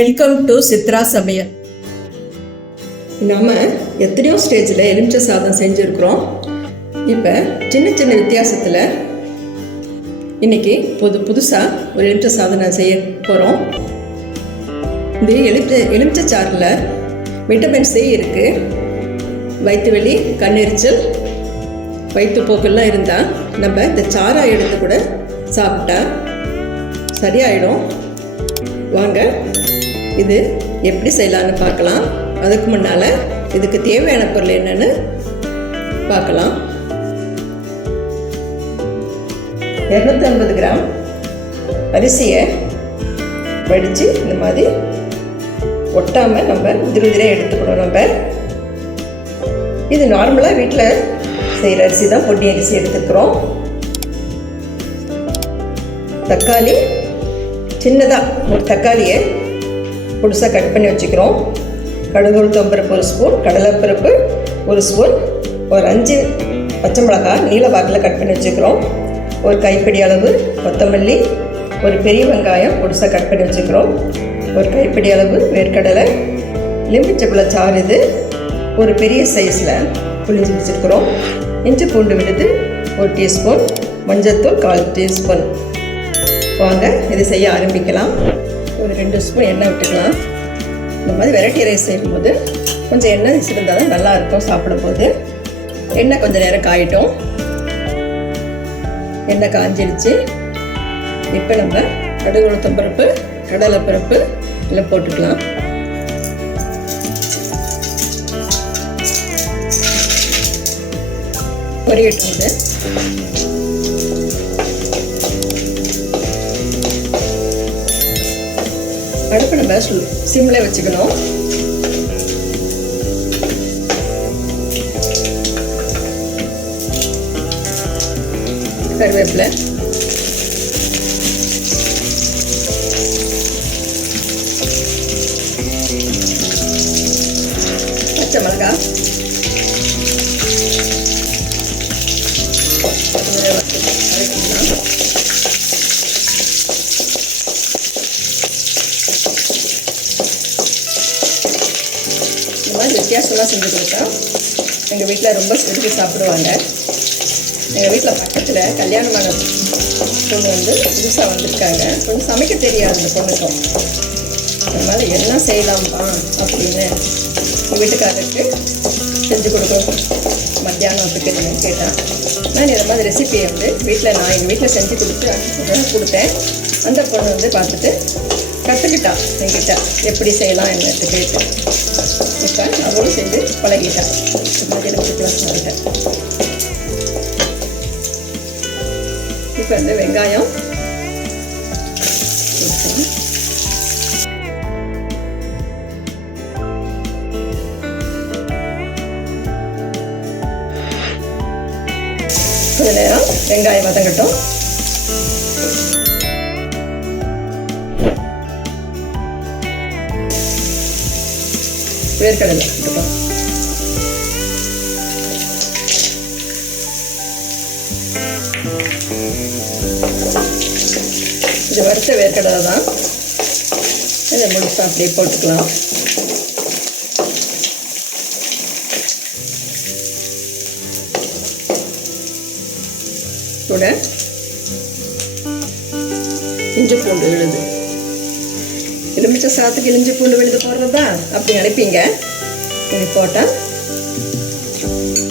Welcome to Chitra சமையல். நம்ம எத்தனையோ ஸ்டேஜில் எலுமிச்சை சாதம் செஞ்சுருக்குறோம். இப்போ சின்ன சின்ன வித்தியாசத்தில் இன்றைக்கி புதுசாக ஒரு எலுமிச்சை சாதம் நான் செய்ய போகிறோம். இந்த எலுமிச்சை சாறில் விட்டமின் சி இருக்குது. வயிற்று வலி, கண்ணெரிச்சல், வயிற்றுப்போக்கெல்லாம் இருந்தால் நம்ம இந்த சாராக எடுத்து கூட சாப்பிட்டா சரியாயிடும். வாங்க இது எப்படி செய்யலான்னு பார்க்கலாம். அதுக்கு முன்னால் இதுக்கு தேவையான பொருள் என்னன்னு பார்க்கலாம். 250 கிராம் அரிசியை வடித்து இந்த மாதிரி ஒட்டாமல் நம்ம உதிரியாக எடுத்துக்கணும். நம்ம இது நார்மலாக வீட்டில் செய்கிற அரிசி தான், பொன்னி அரிசி எடுத்துக்கிறோம். தக்காளி சின்னதாக ஒரு தக்காளியை புதுசாக கட் பண்ணி வச்சுக்கிறோம். கடுகு, உளுத்தம்பருப்பு 1 ஸ்பூன், கடலைப்பருப்பு 1 ஸ்பூன், ஒரு 5 பச்சை மிளகாய் நீல வாக்கில் கட் பண்ணி வச்சுக்கிறோம். ஒரு கைப்பிடி அளவு கொத்தமல்லி, ஒரு பெரிய வெங்காயம் புதுசாக கட் பண்ணி வச்சுக்கிறோம். ஒரு கைப்பிடி அளவு வேர்க்கடலை, எலுமிச்சை சாறு இது ஒரு பெரிய சைஸில் புளிஞ்சு வச்சுருக்கிறோம். இஞ்சி பூண்டு விழுது 1 டீஸ்பூன், மஞ்சள்தூள் 1/4 டீஸ்பூன். வாங்க இது செய்ய ஆரம்பிக்கலாம். ஒரு 2 ஸ்பூன் எண்ணெய் விட்டுக்கலாம். இந்த மாதிரி வெரைட்டி ரைஸ் செய்யும்போது கொஞ்சம் எண்ணெய் இருந்தால் தான் நல்லாயிருக்கும் சாப்பிடும்போது. எண்ணெய் கொஞ்சம் நேரம் காயிட்டும். எண்ணெய் காஞ்சிடுச்சு. இப்போ நம்ம கடுகு, உளுத்தம்பருப்பு, கடலைப்பருப்பு எல்லாம் போட்டுக்கலாம். பொரியட்டும். இது அடுப்பு நம்ம சிம்மில் வச்சுக்கணும். கருவேப்பிலை, பச்சை மிளகாய், இந்த மாதிரி வித்தியாசமாக செஞ்சு கொடுத்தா எங்கள் வீட்டில் ரொம்ப விரும்பி சாப்பிடுவாங்க. எங்கள் வீட்டில் பக்கத்தில் கல்யாணமான பொண்ணு புதுசாக வந்திருக்காங்க. கொஞ்சம் சமைக்க தெரியாது அந்த பொண்ணுக்கும். அதனால் என்ன செய்யலாம்ப்பா அப்படின்னு எங்கள் வீட்டுக்காரருக்கு செஞ்சு கொடுக்கும். மத்தியானத்துக்கு கேட்டால் நான் இந்த மாதிரி ரெசிபியை வீட்டில் நான் எங்கள் வீட்டில் செஞ்சு கொடுத்தேன். அந்த பொண்ணு பார்த்துட்டு கற்றுக்கிட்டான் என்கிட்ட எப்படி செய்யலாம் என்னட்டு கேட்டு. இப்போ அவளும் செஞ்சு பழகிட்டான். எலுமிச்சை சாப்பிட்டேன். இப்போ வெங்காயம் கொஞ்ச நேரம் வெங்காயம் வதங்கட்டும். வேர்க்கடலை இருக்கட்டும். இது வறுத்த வேர்க்கடலை தான். இதை முழுசாக அப்படியே போட்டுக்கலாம். கூட இஞ்சி பூண்டு விழுது. எலுமிச்சை சாதத்துக்கு இஞ்சி பூண்டு விழுது போடுறதா அப்படி நினைப்பீங்க. இது போட்டால்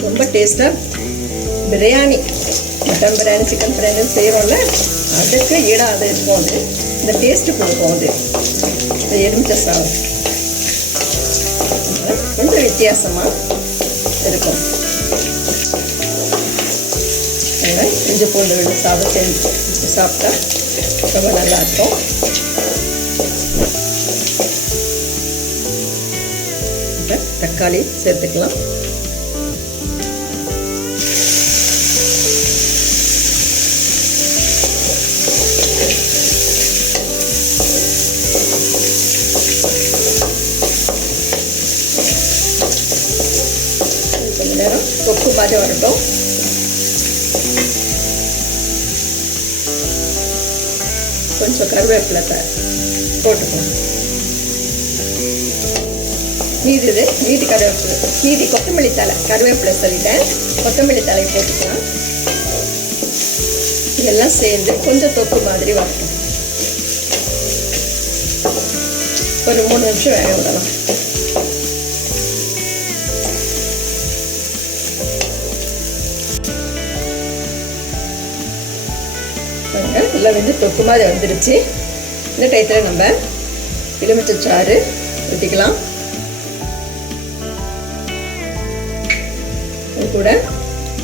ரொம்ப டேஸ்ட்டாக பிரியாணி, மட்டன் பிரியாணி, சிக்கன் பிரியாணி செய்கிறோம்ல, அதுக்கு ஈடாக அது இருக்கும். அது இந்த டேஸ்ட்டு கொடுக்கும். அது இந்த எலுமிச்சை சாதம் கொஞ்சம் வித்தியாசமாக இருக்கும். இஞ்சி பூண்டு விழுது சாதம் செஞ்சு சாப்பிட்டா ரொம்ப நல்லாயிருக்கும். தக்காளி சேர்த்துக்கலாம். கொஞ்ச நேரம் தொக்கு மாதிரி வரட்டும். கொஞ்சம் கருவேப்பிலை போட்டுக்கலாம். மீதி கருவேப்பிலை, மீதி கொத்தமல்லி தழை, கருவேப்பிலை சொல்லிட்டேன், கொத்தமல்லி தழை போட்டுக்கலாம். இதெல்லாம் சேர்ந்து கொஞ்சம் தொக்கு மாதிரி வரட்டும். ஒரு 3 நிமிஷம் வேக விடலாம். எல்லாம் வந்து தொக்கு மாதிரி வந்துடுச்சு. இந்த டயத்தில் நம்ம எலுமிச்சை சாறு ஊற்றிக்கலாம். அது கூட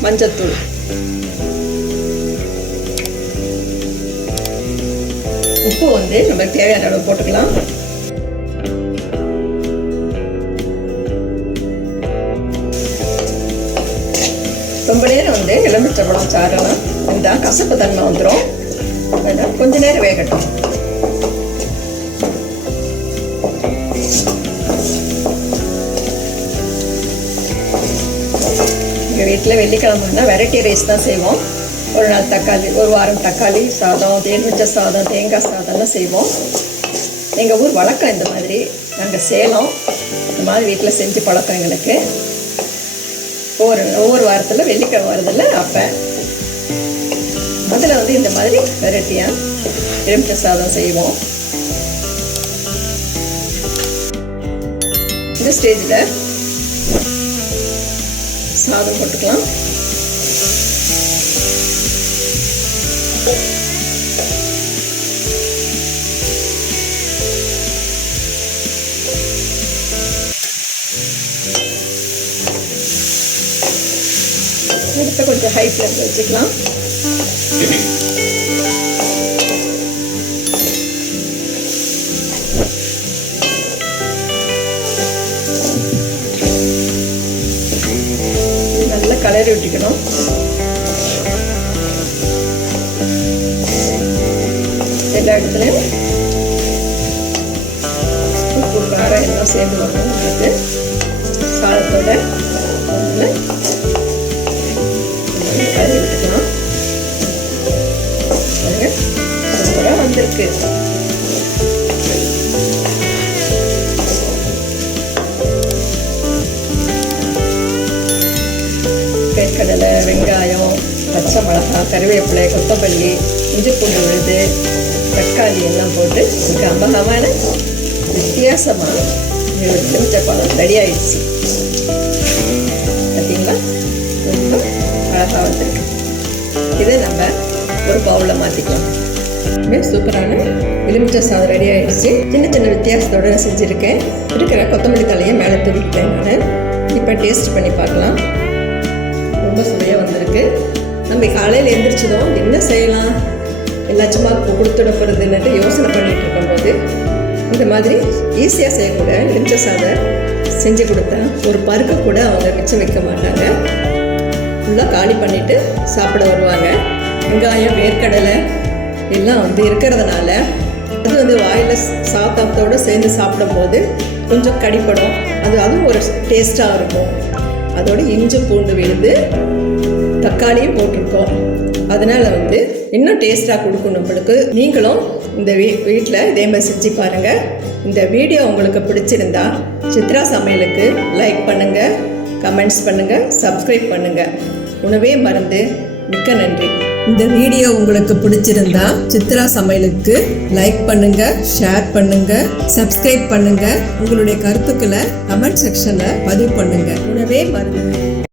மஞ்சத்தூள், உப்பு வந்து நம்ம தேவையான அளவு போட்டுக்கலாம். ரொம்ப நேரம் வந்து எலுமிச்சை பழம் சாரெல்லாம் இருந்தால் கசப்பு தன்மை வந்துடும். அதனால் கொஞ்ச நேரம் வேகட்டும். எங்கள் வீட்டில் வெள்ளிக்கிழமைனா வெரைட்டி ரைஸ் தான் செய்வோம். ஒரு நாள் தக்காளி, ஒரு வாரம் தக்காளி சாதம், எலுமிச்சை சாதம், தேங்காய் சாதம்லாம் செய்வோம். எங்கள் ஊர் வழக்கம் இந்த மாதிரி. நாங்கள் சேலம் இந்த மாதிரி வீட்டில் செஞ்சு பழக்கம் எங்களுக்கு. ஒவ்வொரு வாரத்தில் வெள்ளிக்கிழமை வருதில்ல, அப்போ அதில் வந்து இந்த மாதிரி வெரைட்டியாக எலுமிச்சை சாதம் செய்வோம். இந்த ஸ்டேஜில் சாதம் போட்டுக்கலாம். அடுத்த கொஞ்சம் ஹை ஃப்ளேமில் வச்சுக்கலாம். நல்லா கலரி விட்டுக்கணும். எல்லா இடத்துலையும் உப்பு காரம் எல்லாம் சேர்ந்து வரணும். உங்களுக்கு சாதத்தோட கலரி விட்டுக்கலாம். சூப்பராக வந்திருக்கு. வேர்க்கடலை, வெங்காயம், பச்சை மிளகாய், கருவேப்பிலை, கொத்தமல்லி, இஞ்சி பூண்டு விழுது, தக்காளி எல்லாம் போட்டு கம்பகமான வித்தியாசமாக எலுமிச்சை பழம் ரெடி ஆயிடுச்சு. பார்த்தீங்களா, ரொம்ப அழகாக வந்திருக்கு. இதை நம்ம ஒரு பவுலில் மாற்றிக்கலாம். சூப்பரான எலுமிச்சை சாதம் ரெடி ஆகிடுச்சு. சின்ன சின்ன வித்தியாசத்தோடு நான் செஞ்சுருக்கேன். இருக்கிற கொத்தமல்லி தலையை மேலே தூக்கிட்டேன் நான். இப்போ டேஸ்ட் பண்ணி பார்க்கலாம். ரொம்ப சுவையாக வந்திருக்கு. நம்ம காலையில் எழுந்திரிச்சதும் என்ன செய்யலாம், எல்லாச்சுமா கொடுத்துட போகிறதுன்னுட்டு யோசனை பண்ணிகிட்டு இருக்கும்போது இந்த மாதிரி ஈஸியாக செய்யக்கூட எலுமிச்சை சாதம் செஞ்சு கொடுத்தா ஒரு பருக்க கூட அவங்க மிச்சம் வைக்க மாட்டாங்க. ஃபுல்லாக காலி பண்ணிவிட்டு சாப்பிட வருவாங்க. வெங்காயம், வேர்க்கடலை எல்லாம் வந்து இருக்கிறதுனால அது வந்து வாயில் சாதத்தோடு சேர்ந்து சாப்பிடும்போது கொஞ்சம் கடிப்படும். அதுவும் ஒரு டேஸ்ட்டாக இருக்கும். அதோடு இஞ்சி பூண்டு விழுது, தக்காளியும் போட்டிருக்கோம். அதனால் வந்து இன்னும் டேஸ்ட்டாக கொடுக்கணும் நம்மளுக்கு. நீங்களும் இந்த வீட்டில் இதே மாதிரி செஞ்சு பாருங்கள். இந்த வீடியோ உங்களுக்கு பிடிச்சிருந்தா சித்ரா சமையலுக்கு லைக் பண்ணுங்கள், கமெண்ட்ஸ் பண்ணுங்கள், சப்ஸ்கிரைப் பண்ணுங்கள். உணவே மருந்து. மிக்க நன்றி. இந்த வீடியோ உங்களுக்கு பிடிச்சிருந்தா சித்ரா சமையலுக்கு லைக் பண்ணுங்க, ஷேர் பண்ணுங்க, சப்ஸ்கிரைப் பண்ணுங்க. உங்களுடைய கருத்துக்களை கமெண்ட் செக்ஷன்ல பதிவு பண்ணுங்க. உணவே மருந்து.